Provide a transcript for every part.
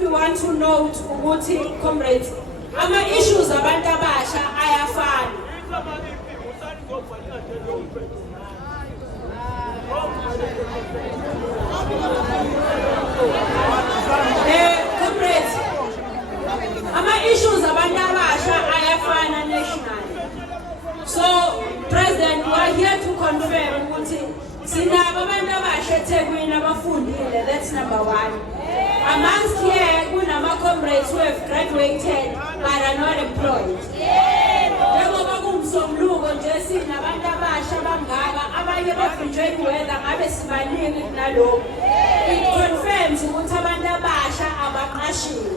quickly want to note ukuthi comrades, ama-issues abantu abasha ayafana. Comrades, ama-issues abantu abasha ayafana nationally. So, President, we are here to confirm ukuthi sinabo abantu abasha eThekwini abafundile. That's number one. Amongst here, kunama comrades who have graduated but are not employed. Njengoba kumsombuluko nje sinabantu abasha bangaka abanye bavinjwe kuwela ngabe sibaningi kunalokho. It confirms ukuthi abantu abasha abaqashiwe.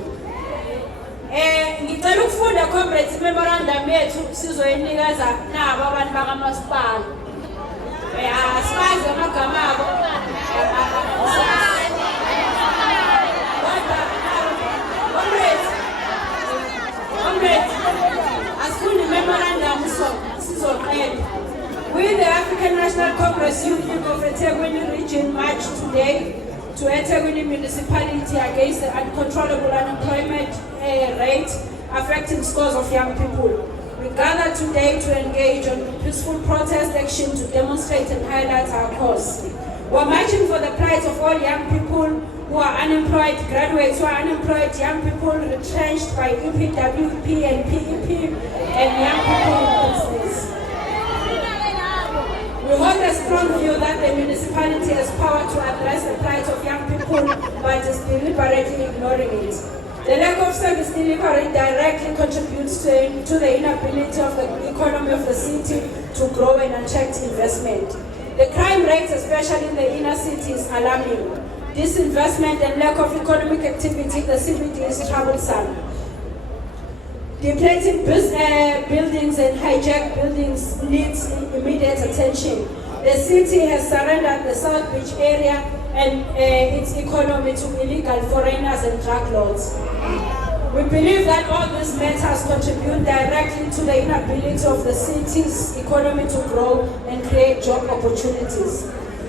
Ngicela ukufunda comrades memorandum yethu sizoyinikeza nabo abantu bakamasipala. Asibazi amagama abo. We, the African National Congress Youth League of eThekwini Region, march today to eThekwini Municipality against the uncontrollable unemployment rate affecting scores of young people. We gather today to engage on peaceful protest action to demonstrate and highlight our cause. We are marching for the plight of all young people who are unemployed, graduates who are unemployed, young people retrenched by EPWP and PEP, and young people in business. We hold a strong view that the municipality has power to address the plight of young people, but is deliberately ignoring it. The lack of service delivery directly contributes to the inability of the economy of the city to grow and attract investment. The crime rates, especially in the inner city, is alarming. Disinvestment and lack of economic activity in the CBD is troublesome. Depleting buildings and hijacked buildings needs immediate attention. The city has surrendered the South Beach area and its economy to illegal foreigners and drug lords. We believe that all these matters contribute directly to the inability of the city's economy to grow and create job opportunities.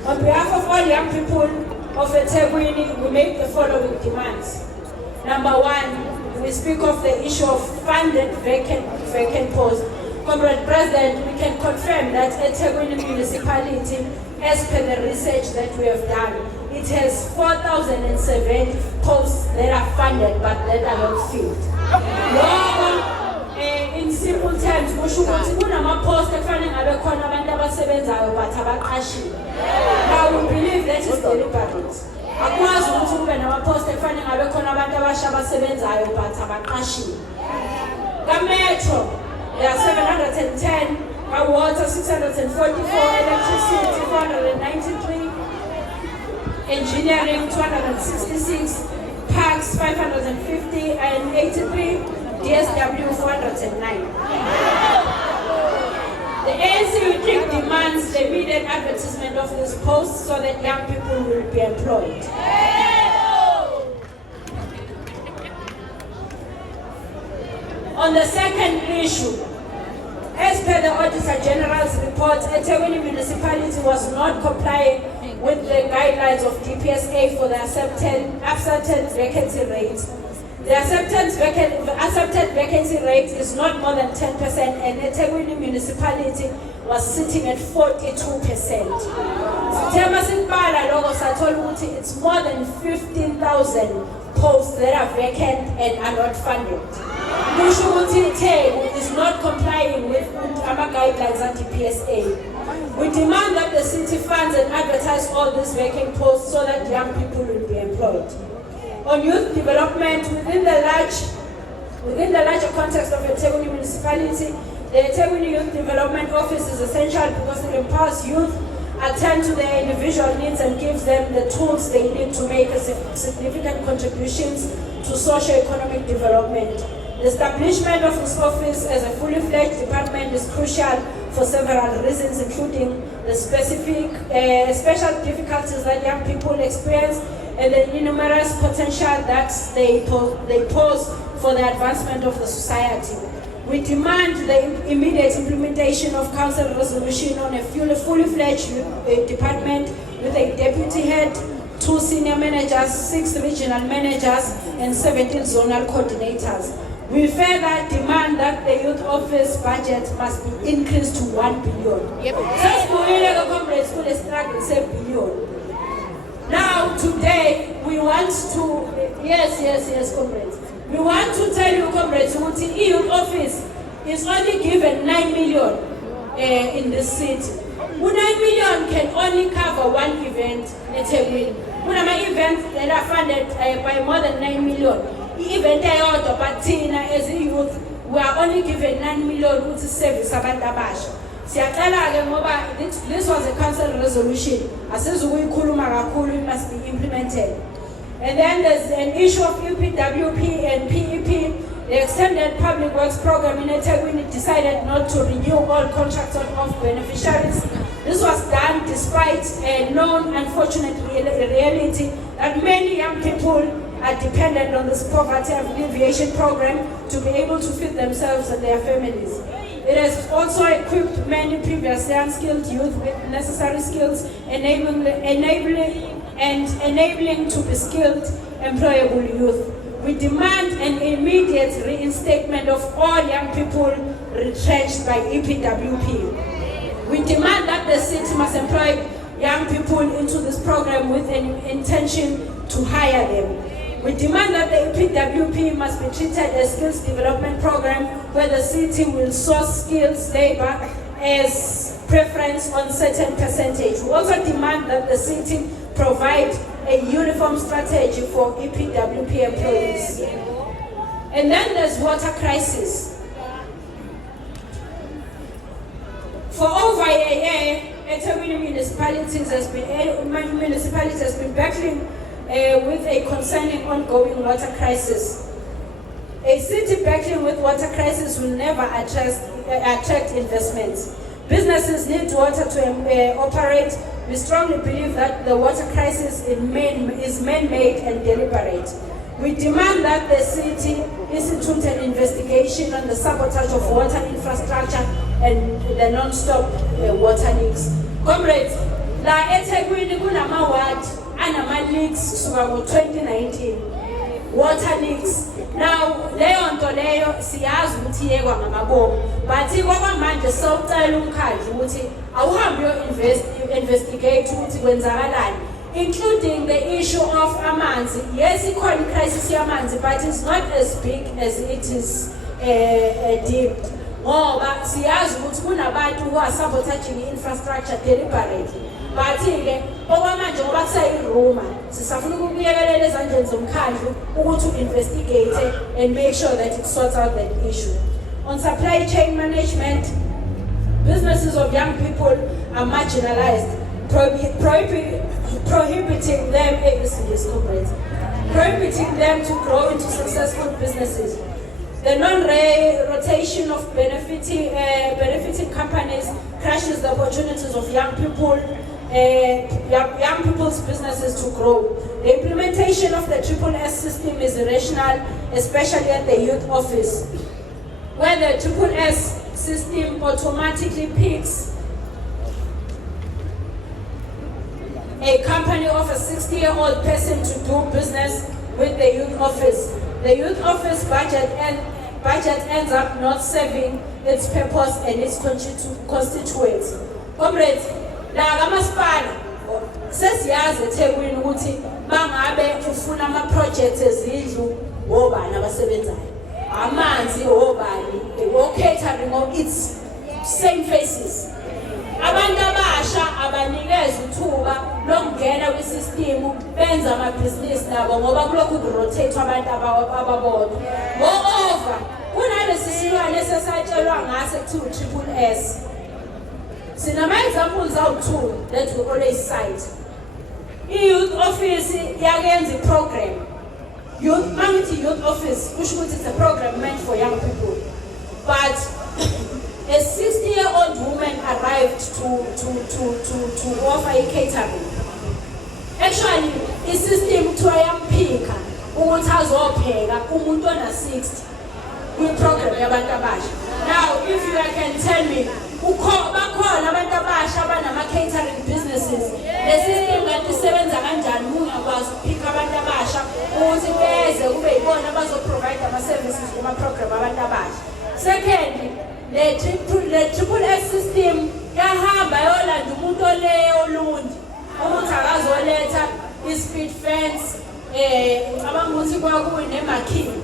On behalf of all young people of eThekwini, we make the following demands. Number one, we speak of the issue of funded vacant posts. Comrade President, we can confirm that eThekwini municipality, as per the research that we have done, it has 4,070 posts that are funded but that are not filled. In simple terms, kusho ukuthi kunama-post ekufanele ngabe khona abantu abasebenzayo but abaqashiwe. Now we believe that is deliberate. Akwazi ukuthi kube nama-post ekufanele ngabe khona abantu abasha abasebenzayo but abaqashiwe. Ka-Metro, there are 710, ka-Water 644, Electricity 493, Engineering 266, Parks 550 and 83, DSW 409. The ANC demands the immediate advertisement of this post so that young people will be employed. On the second issue, as per the Auditor General's report, eThekwini municipality was not complying with the guidelines of DPSA for the accepted vacancy rate. The accepted vacancy rate is not more than 10%, and eThekwini municipality was sitting at 42%. It's more than 15,000 posts that are vacant and are not funded. Mushuguti is not complying with our guidelines and DPSA. We demand that the city funds and advertise all these vacant posts so that young people will be employed. On youth development, within the larger context of eThekwini municipality, the eThekwini Youth Development Office is essential because it empowers youth, attend to their individual needs and gives them the tools they need to make significant contributions to socio-economic development. The establishment of this office as a fully fledged department is crucial for several reasons, including the special difficulties that young people experience and the numerous potential that they pose for the advancement of the society. We demand the immediate implementation of council resolution on a fully fledged department with a deputy head 2 senior managers, 6 regional managers, and 17 zonal coordinators. We further demand that the youth office budget must be increased to 1 billion. Billion. Now, today, we want to, yes, comrades. We want to tell you, comrades, the youth office is only given 9 million in this city. 9 million can only cover one event in eThekwini. Events that are funded by more than 9 million. Event but as a youth, we are only given 9 million to service abantu abasha. This was a council resolution. It must be implemented. And then there's an issue of EPWP and PEP. The Extended Public Works Program in eThekwini decided not to renew all contracts of beneficiaries. This was done despite a known unfortunate reality that many young people are dependent on this poverty alleviation program to be able to feed themselves and their families. It has also equipped many previously unskilled youth with necessary skills, enabling to be skilled, employable youth. We demand an immediate reinstatement of all young people retrenched by EPWP. We demand that the city must employ young people into this program with an intention to hire them. We demand that the EPWP must be treated as skills development program where the city will source skills labor as preference on certain percentage. We also demand that the city provide a uniform strategy for EPWP employees. And then there's water crisis. For over a year, eThekwini municipalities has been battling with a concerning ongoing water crisis. A city battling with water crisis will never attract investments. Businesses need water to operate. We strongly believe that the water crisis is man-made and deliberate. We demand that the city institute an investigation on the sabotage of water infrastructure and the non-stop water leaks. Comrades, la eThekwini kunama ward anama leaks kusuka ngo-2019. Water leaks. Now, leyo nto leyo siyazi ukuthi yekwa ngamabomu. But kwamanje sawucela umkhandlu ukuthi awuhambe investigate ukuthi kwenzakalani, including the issue of amanzi. Yes, ikhona crisis yamanzi, but it's not as big as it is deep. Ngoba siyazi ukuthi kunabantu who are sabotaging infrastructure deliberately. But-ke okwamanje ngoba kusayiruma sisafuna ukuyekelela ezandleni zomkhandlu ukuthi investigate and make sure that it sorts out that issue. On supply chain management, businesses of young people are marginalized, prohibiting them to grow into successful businesses. The non-rotation of benefiting companies crashes the opportunities of young people's businesses to grow. The implementation of the SSS system is irrational, especially at the youth office, where the SSS system automatically picks a company of a 60-year-old person to do business with the youth office. The youth office budget ends up not serving its purpose and its constituents. Comrades, la kamasipala sesiyazi eThekwini ukuthi bangabe ufuna ama projects ezindlu obani abasebenzayo, amanzi obani, catering, it's same faces. Abantu abasha abanikeza uthuba lokungena kwisystem benza amabhizinisi nabo ngoba kulokhu kurotate abantu ababodwa. Moreover, kunalesi silwane esesatshelwa ngase kuthiwa SSS. Sinama examples awu-2 that we always cite. I-youth office yakenza i-program. Mangithi youth office kusho ukuthi it's a program meant for young people. But a 60-year-old woman arrived to offer a catering. Actually, the system to ayampika ukuthi azopheka umuntu ona 60 kwi-program yabantu abasha. Now, if you can tell me bakhona abantu abasha abanama-catering businesses. Le system kanti isebenza kanjani uma ungakwazi ukuphika abantu abasha ukuthi beze kube yibona abazoprovide ama-services kuma-program abantu abasha. Secondly, le triple S system yahamba yolanda umuntu oleyo olundi ukuthi akazoletha i-speed fence ngicabanga ukuthi kwakuyinemakini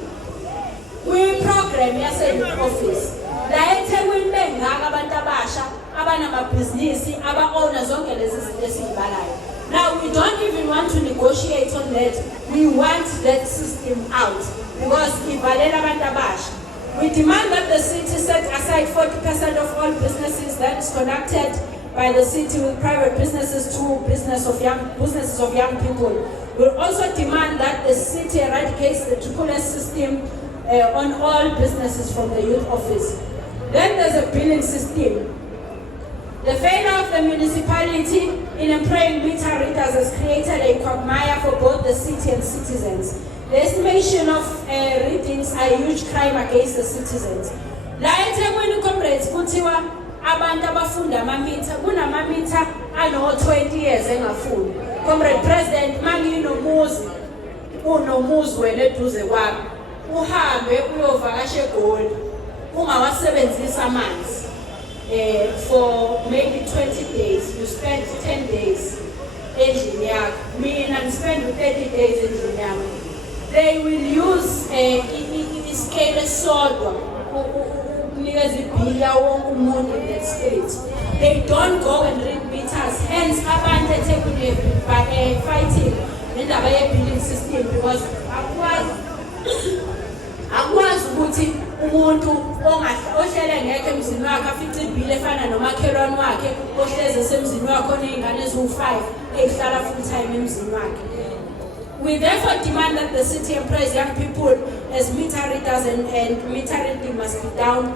kwi-program yase-youth office. La eThekwini bengaka abantu abasha abanamabhizinisi aba-owner zonke lezi zinto esiyibalayo. Now we don't even want to negotiate on that. We want that system out because ivalela abantu abasha. We demand that the city set aside 40% of all businesses that is conducted by the city with private businesses to businesses of young people. We also demand that the city eradicates the triple S system on all businesses from the youth office. Then there's a billing system. The failure of the municipality in employing meter readers has created a quagmire for both the city and citizens. The estimation of readings are a huge crime against the citizens. La eThekwini comrades kuthiwa abantu abafunda amamitha kunamamitha ano 20 years engafuni. Comrade President manginomuzi unomuzi wena eduze kwami uhambe uyovakasha eGoli ungawasebenzisa amanzi for maybe 20 days, you spend 10 days endlini yakho, mina spend 30 days endlini yakho. They will use isikele sodwa ukunikeza ibhili wonke umuntu in that state. They don't go and read meters, hence abantu eThekwini fighting nendaba ye-billing system because akwazi ukuthi umuntu ohlele ngekho emzini wakhe afice ibhili efana nomakhelwane wakhe ohleze esemzini wakhe oney'ngane eziwu-5 ezihlala full time emzini wakhe. We therefore demand that the city employs young people as meter readers and meter reading must be done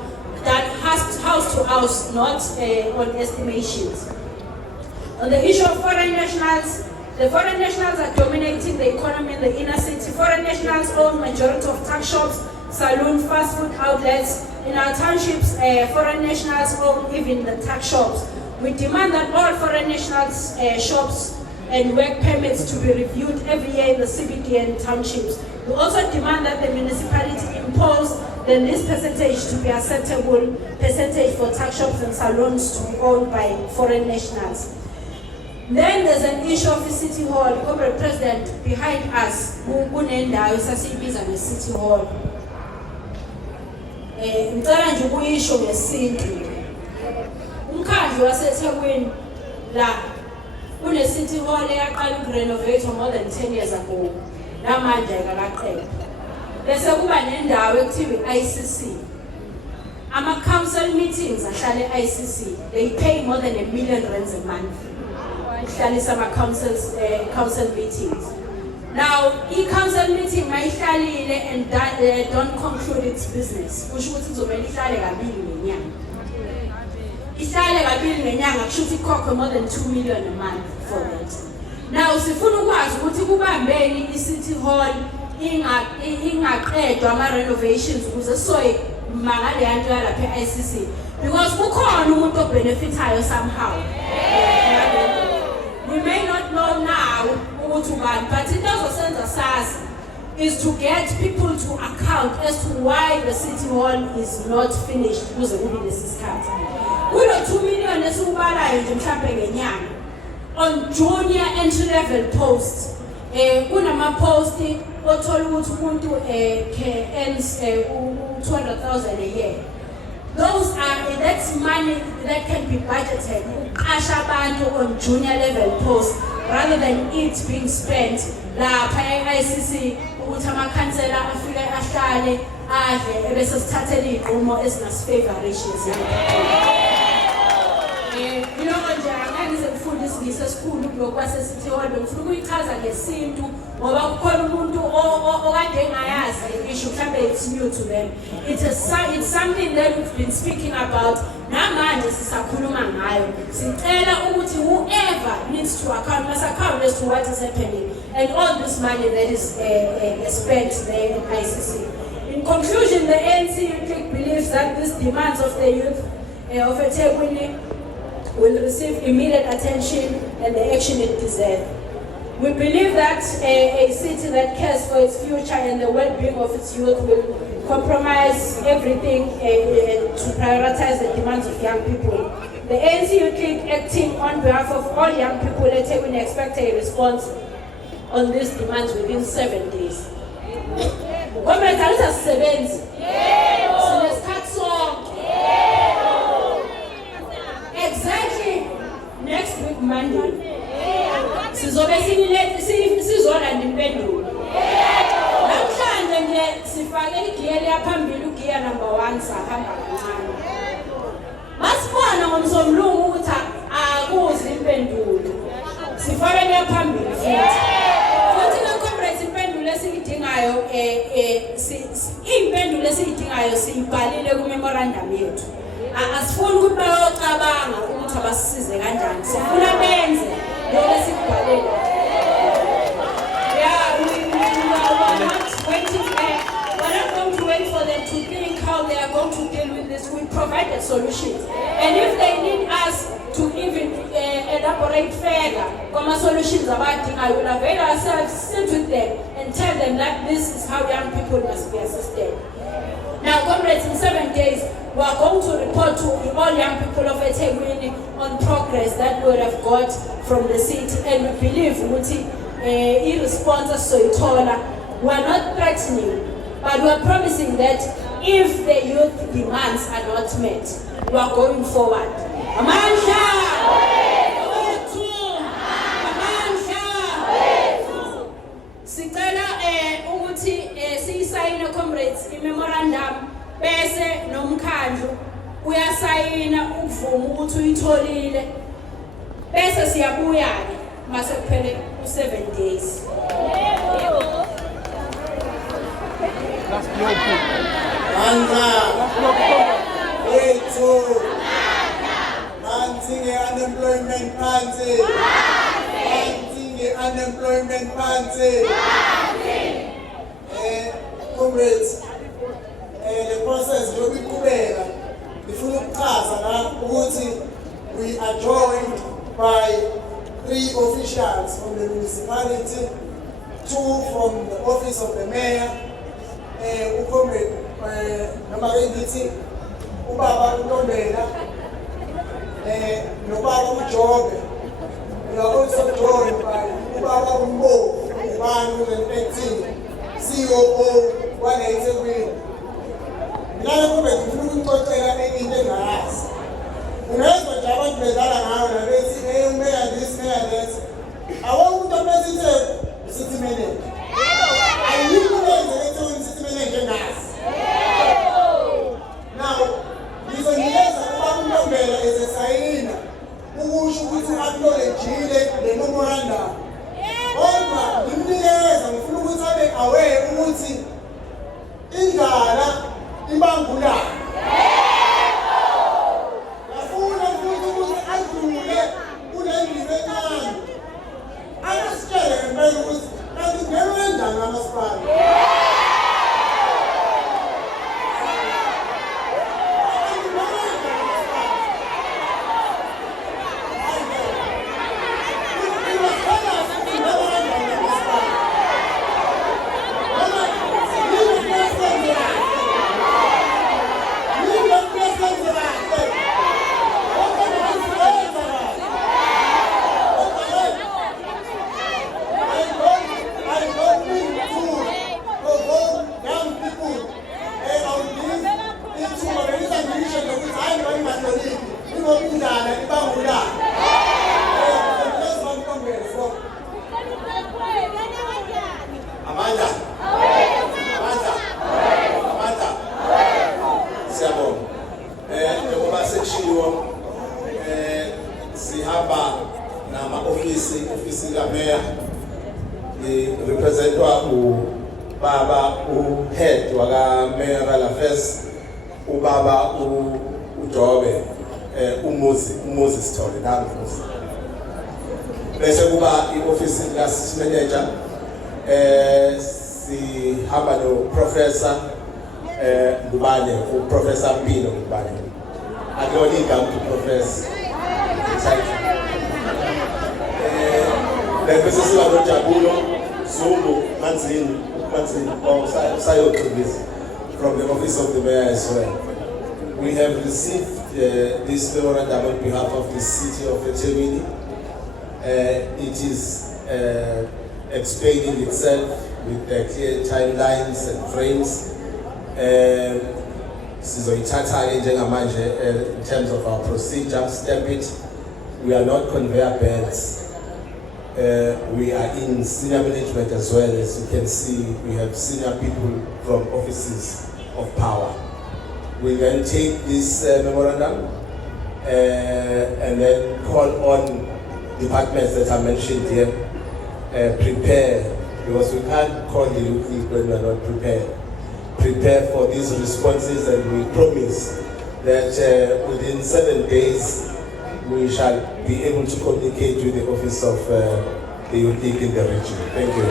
house to house, not on estimations. On the issue of foreign nationals, the foreign nationals are dominating the economy in the inner city. Foreign nationals own majority of tuck shops, saloon, fast food outlets. In our townships, foreign nationals own even the tuck shops. We demand that all foreign nationals' shops and work permits to be reviewed every year in the CBD and townships. We also demand that the municipality impose the least percentage to be acceptable percentage for tuck shops and salons to be owned by foreign nationals. Then there's an issue of the City Hall. Corporate President, behind us, kunendawo sasiyibiza nge-City Hall. Ngicela nje ukuyisho ngesintu. Umkhandlu waseThekwini la kune-City Hall eyaqala ukurenovate more than 10 years ago. Namanje akaqedwa. Bese kuba nendawo ekuthiwa i-ICC. Ama-council meetings ahlala e-ICC. They pay more than R1 million a month. Council meetings. Now, council meeting mayihlalile and don't conclude its business. Kusho ukuthi izomela ihlale kabili ngenyanga. Ihlale kabili ngenyanga kusho ukuthi ikhokhe more than R2 million a month for that. Now, sifuna ukwazi ukuthi kubambeni i-City Hall ingaqedwa ama-renovations ukuze soy mangale yanto yalapha e-ICC because kukhona umuntu obenefitayo somehow. We may not know now what to ban, but it doesn't sazi is to get people to account as to why the City Hall is not finished. Kuze kube lesisikhathi. Kulo 2 million esubalayo nje mhlambe ngenyanga on junior entry level posts. Kunama post othola ukuthi umuntu earns 200,000 a year. That's money that can be budgeted on junior level posts rather than it being spent lapha e-ICC ukuthi amakhansela afike ahlale adle ebese sithathele iqhumo ezingasifavorishes nje angeke ngifunda isingisi esikhulu ngokwase-City Hall ngifuna ukuyichaza ngesintu ngoba kukhona umuntu okade engayazi isho mhlambe it's new to them. It's something that we've been speaking about namanje sisakhuluma ngayo. Sicela ukuthi whoever needs to account must account as to what is happening and all this money that is spent there in ICC. In conclusion, the ANC believes that these demands of the youth of eThekwini will receive immediate attention and the action it deserves. We believe that a city that cares for its future and the well-being of its youth will compromise everything to prioritize the demands of young people. The ANC Youth League, acting on behalf of all young people at Ethekwini, expect a response on these demands within 7 days. Comrades, alisasebenzi. Sinesikhathi sonke. Exactly next week Monday. Sizobe sizolanda impendulo. Namhlanje nje sifake igiya leyaphambili, ugiya number 1 sahamba kancane. Masibona ngomsombulungu ukuthi akuzi impendulo. Sifake leyaphambili futhi. Futhi na comrades impendulo esiyidingayo impendulo esiyidingayo siyibhalile ku memorandum yethu. Asifuni ukuthi bayocabanga ukuthi abasisize kanjani. Sifuna benze lokho esikubhalile. We're not going to wait for them to think how they are going to deal with this. We provide a solution. And if they need us to even elaborate further, solutions about it, I will avail ourselves, sit with them, and tell them that this is how young people must be assisted. Now, comrades, in 7 days, we are going to report to all young people of Ethekwini on progress that we have got from the city, and we believe in response to it all. We are not threatening, but we are promising that if the youth demands are not met, we are going forward. Amandla! Sicela ukuthi siyisayine comrades imemorandum bese nomkhandlu uyasayina ukuvuma ukuthi uyitholile bese siyabuya ke mase kuphele u7 days. Unemployment phansi. Comrades, the process lokuqhubeka ngifuna ukuchaza la ukuthi we are joined by 3 officials from the municipality, 2 from the office of the mayor, ucomrade noma ngithi ubaba uNtombela nobaba uJobe. We are also joined by Ubaba Umbo, Ubanu and acting COO one Ethekwini. Mina kumbe ngifuna ukuxoxela into engayazi. Unezwa nje abantu bedlala ngayo nabethi umeya this meya that. Awona umuntu ophethe city manager. Ayikho lento ethi city manager ngazi. Now, ngizonikeza ubaba uNtombela ezesayina ukusho ukuthi acknowledge le memorandum. Kodwa ngimnikeza ngifuna ukuthi abe aware ukuthi indlala ibangula. Ngifuna futhi ukuthi adlule kulendime encane. Angasitshele ngempela ukuthi kanti ngewenza ngamasipala. Sihamba nama ofisi la mayor representwa ubaba head waka mayoral affairs ubaba uJobe umuzi Sithole namuzi bese kuba ioffice la city manager sihamba no professor Ngubane uprofessor Mpilo Ngubane I don't need to profess. The business of Jabulo, Zumbu, Manzin, or Sayo from the office of the mayor as well. We have received this memorandum on behalf of the city of eThekwini. It is explaining itself with clear timelines and frames. In terms of our procedure, step it. We are not conveyor belts. We are in senior management as well. As you can see, we have senior people from offices of power. We then take this memorandum and then call on departments that are mentioned here, prepare, because we can't call the locals when we are not prepared. Prepare for these responses, and we promise that within 7 days we shall be able to communicate with the office of the youth league in the region. Thank you.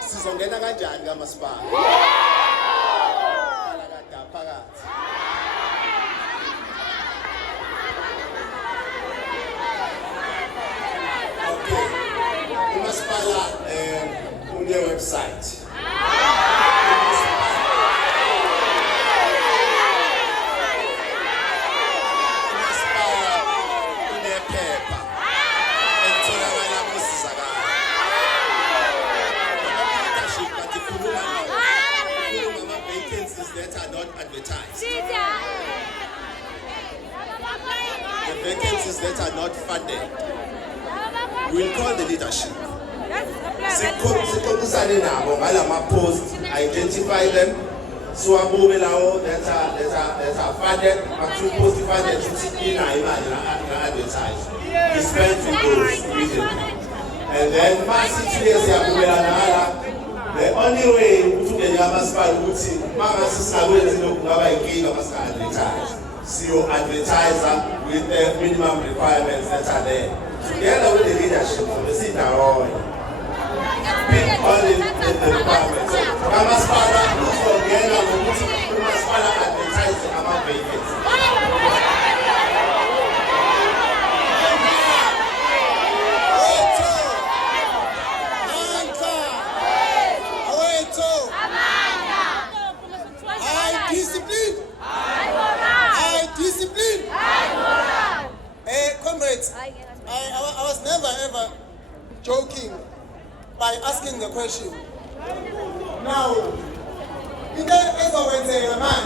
Sizongena kanjani kamasipala? Phakathi. Okay. Umasipala une website. That are not advertised. The vacancies that are not funded. We'll call the leadership. Post, identify them. So I'm moving out that are funded, but to post funded to advertise. Dispense with those immediately. And then the only way to get your master routine, advertiser with the minimum requirements that are there. Together with the leadership, we sit down pick all the requirements. Mamasipala, who's for Mamasipala advertise the amount vacancies. Comrades, I was never ever joking by asking the question. Now, in the man.